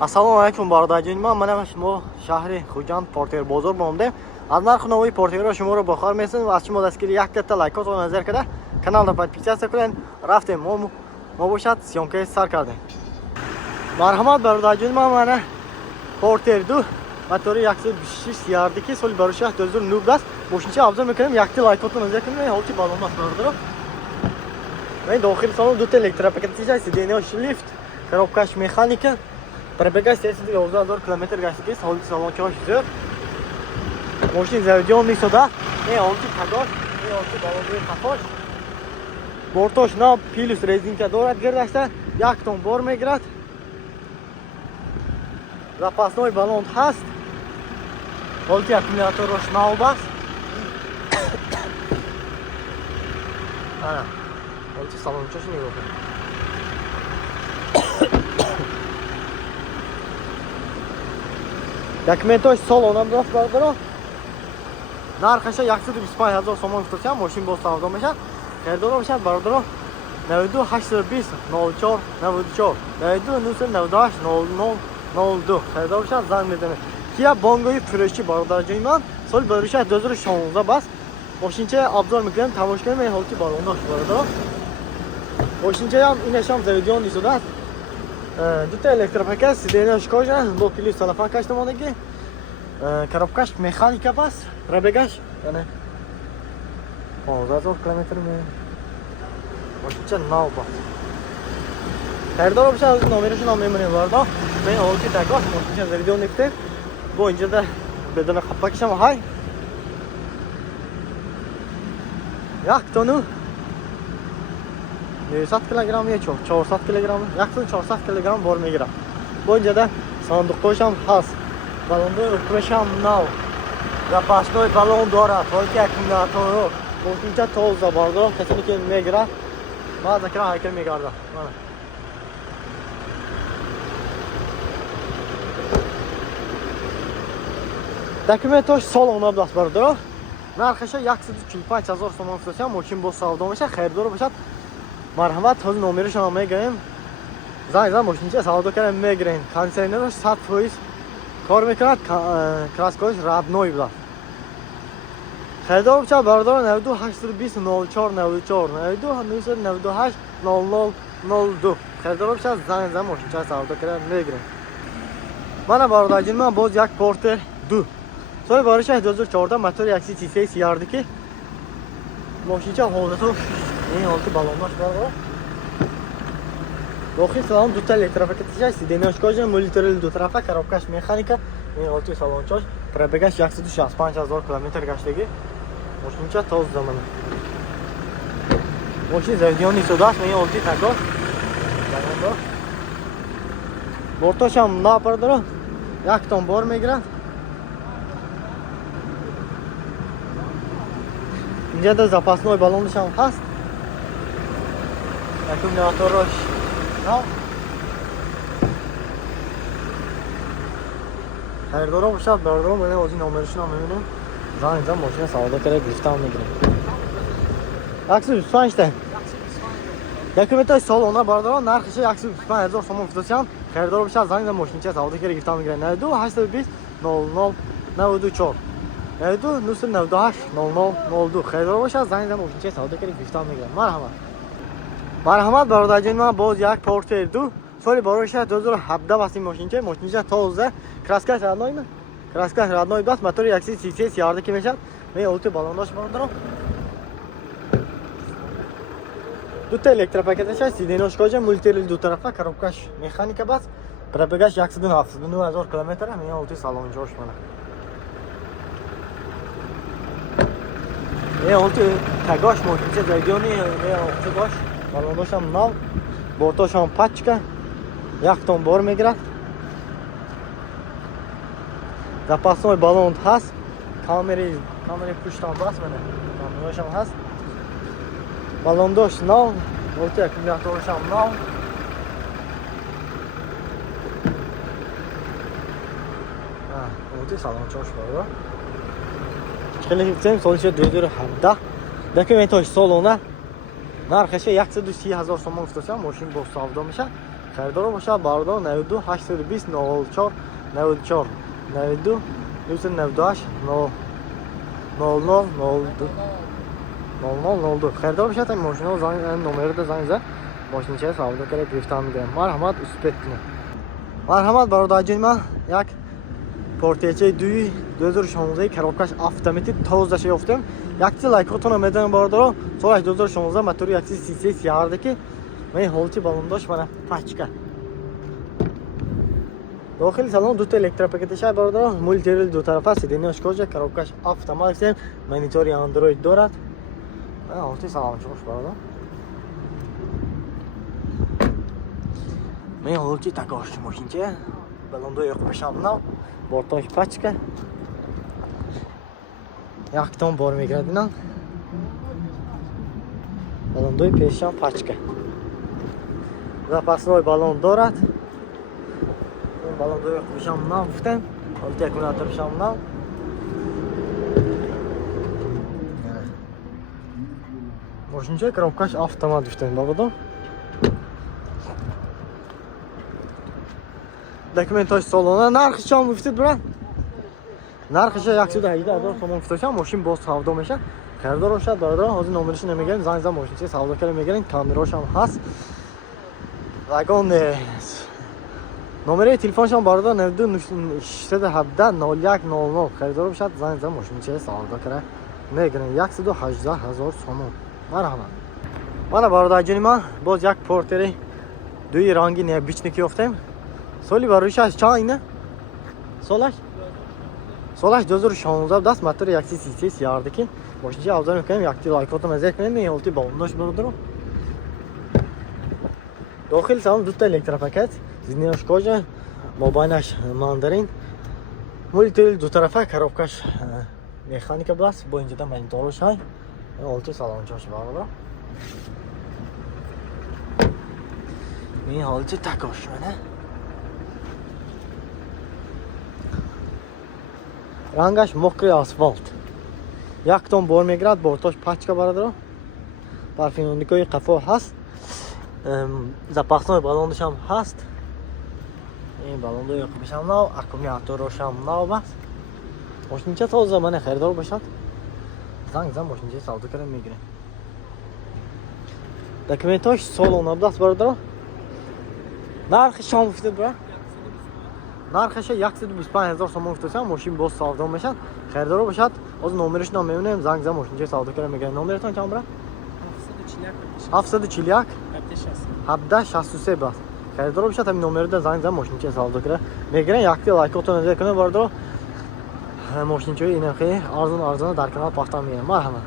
Ассалому алайкум бародарҷон, ман шумо шаҳри Хуҷанд Портер бозор монем. Аз нархи новии портерро шуморо бо хабар месонем ва аз шумо дастгири як дата лайкотро назар карда каналро подписатсия кунед. Рафтем мо бошад сёмкаи сар кардем. Марҳамат бародарҷон, ман Портер 2 мотори 126 ярдики соли бароша 2009 аст. Мошинча обзор мекунем. Якти лайкотро назар кунед. Ҳолки балон аст бародаро. Мен дохили салон дута электропакетиша, сиденияш лифт, коробкаш механика. Пробегаш 11,000 км гаштагист. Ҳолати салончааш зӯр. Мошин заведён нисода. Ҳолати тагош, ҳолати балондои қафош. Бортош нав плюс резинка дорад гирдашта. Як тон бор мегирад. Запасной балон ҳаст. Ҳолати аккумулятораш нав аст. Ана. Ҳолати салончааш нигоҳ кунед. Документош солона даст бародаро. Нархаша 125,000 сомон фурӯшам, мошин бо савдо мешад. Хердор бошад бародаро. 92 820 04 94 92 998 0002 хердор бошад, занг мезанед. Кия бонгои фурӯши бародарҷои ман соли бароша 2016 бас. Мошинча обзор мекунем, тамош кунем ҳолати балондош бародаро. Мошинчаам инашам заведён нисодаст. Дута электропакет, сиденияш кожа, бо плюс телефон каштамонаги. Коробкаш механика бас, пробегаш, яъне 15000 км ме. Мошинча нав бас. Хердор боша, аз номерашо нам мемонем барда. Мен ҳолати тагош мошинча заведён нефте. Бо инҷода бедона қапа кишам ҳай. Як тону 900 кг یا 400 کg 1400 کg بار میگیره. با اینجا صندوقش هم هست. بالوندوی اوپرش هم نو. запасной балон دارد. ҳолати аккумуляторро мошинча тоза бардо касоне ки мегирад ма закра ҳайкал мегарда. документош солона даст бардо. нархаша 145,000 сомон фурӯшам, мошин бо савдо меша, хердор бошад. Марҳамат, ҳозир номерашон мегаем. Занг мошинча савдо кардем мегирем. Кондитсионераш 100% кор мекунад, краскош родной буд. Хердор бошад бародаро 92 820 04 94 92 998 0002 хердор бошад, занг мошинча савдо кардем мегирем. Мана бародарҷон, ман боз як Портер 2 соли бароша 2014 мотори 136 ярдики. Мошинча ҳолато ҳолати балонаш бародаро. дохили салон дута электропакетиша, сиденияш кожа, монитори ду тарафа, коробкаш механика, ҳолати салончош, пробегаш 165,000 км гаштаги. Мошинча тоз замана. Мошин заведён нисодаст, ҳолати тагош. Балондош. Бортошам нав бародаро. Як тон бор мегирад. инҷода запасной балонашам ҳаст. аккумулятораш нав. хердоро бошад бародаро, мен ҳозир номерашон мебинем. занг мошина савдо карда гирифта мегирем. 125 та. документош солона бародаро, нархаша 125,000 сомон фурӯшам. хердоро бошад, занг мошинча савдо карда гирифта мегирем. 92 820 00 94 92 998 0002 хердор бошад, занг мошинча савдо карда гирифта мегирем. марҳамат бародарҷон, ман боз як Портер 2 соли бароша 2017 баси мошинча тоза, краскаш родной, краскаш родной бас, мотори 136 ярдики мешад. мен ҳолати балондош бародаро. дута электропакеташа, сиденияш кожа, монитори ду тарафа, коробкаш механика бас, пробегаш 179,000 км, мен ҳолати салончош мана. ҳолати тагош мошинча заведёни тагош, балондошам нав, бортошам пачка, як тон бор мегирад. запасной балон ҳаст, камери пуштам бас мана, камерашам ҳаст. балондош нав, ҳолати аккумуляторашам нав. ҳолати салончош баро. хеле фиксем соли 2017. документош солона. нархаша 130,000 сомон фурӯшам, мошин бо савдо мешад. خریدار باشد باردار 92 820 04 94 92 298 00 02 خریدار باشد این ماشین ها زنگ نمره ده زنگ زد ماشین چه سودا کرده گرفتن میگم مرحمت اسپت کنه مرحمت برادر جان من یک پورتیچه 2016 коробкаш автоматик тоздаша ёфтем якти лайкотона медан бардоро соли 2016 мотори якти CC ярдаки мен ҳолчи балондош мана пачка дохили салон дута электропакеташа бардоро мультирел ду тарафа сиденёш кожа коробкаш автоматик монитори Android дорад ҳолчи салом чуш бардоро мен ҳолчи такош машинче балондо ёқ пешамнав бортош пачка яктон бор меградинам балондои пешам пачка запасной балон дорад балондои пешам нав гуфтем олти аккумулятор пешам нав мошинчаи коробкаш автомат гуфтем бабадо документош солона нархи чам гуфтед брат нархиш 118,000 сомон гуфташам мошин боз савдо меша خریدار باشد برادر حاضر نمرهش نمیگیریم زنگ زدم ماشین چه سودا کردیم میگیریم کامراش هم هست واگن نمره تلفنش هم برادر 92 317 01 00 خریدار باشد زنگ زدم ماشین چه سودا کرده میگیریم 118,000 سوم مرحبا من برادر جون من باز یک پورتری دوی رنگی بیچنیکی افتیم سالی باروش از چند اینه سالش 2016 دست موتور 133 یاردکی ماشینچه افزار میکنیم یکتی لایکاتو مزه کنیم این حالتی باونداش برادرم داخل سالن دوتا الکتروپاکت زینیاش کاجه ماباینش ماندارین مولتیل دو طرفه коробкаш механика باست با اینجا мониторош های این حالتی سالانچاش برادرم این حالتی تکاش منه رنگش مokri асфальт یک تن بار میگیرد بارتاش پچکا برادر پارفینونیکوی قفا هست запасной балонش هم هست این بالون دو یقبش هم ناو اکومیاتورش هم ناو بس ماشینچه تازه من خریدار باشد زنگ زن ماشینچه سودا کردم میگیره دکومنتاش سالون ابداس برادر نرخش هم گفتید برا نرخش 125,000 سوم گفتم ماشین باز سودا میشن خریدار باشد از نمرش نمیونم زنگ زن ماشینچه سودا کردم میگیره نمرتون چند برا 741 1763 بس خریدار باشد همین نمره ده زنگ زن ماشینچه سودا کرده میگیره یکتی لایکاتون نزد کنه برادر ماشینچه اینم خیلی ارزون در کانال پاختم میگیرم مرحبا